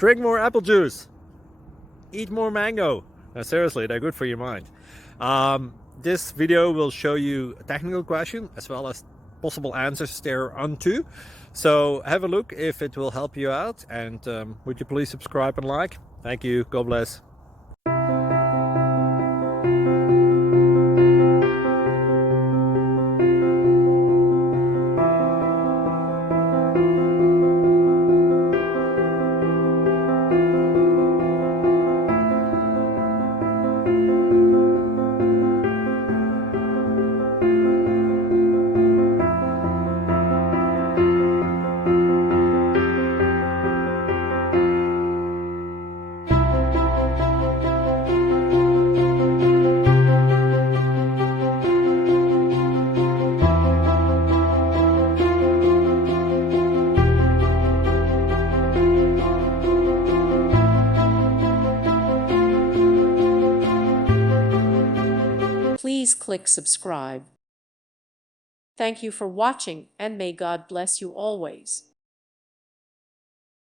Drink more apple juice. Eat more mango. No, seriously, they're good for your mind. This video will show you a technical question as well as possible answers thereunto. So have a look if it will help you out, and would you please subscribe and like? Thank you. God bless. Please click subscribe. Thank you for watching, and may God bless you always.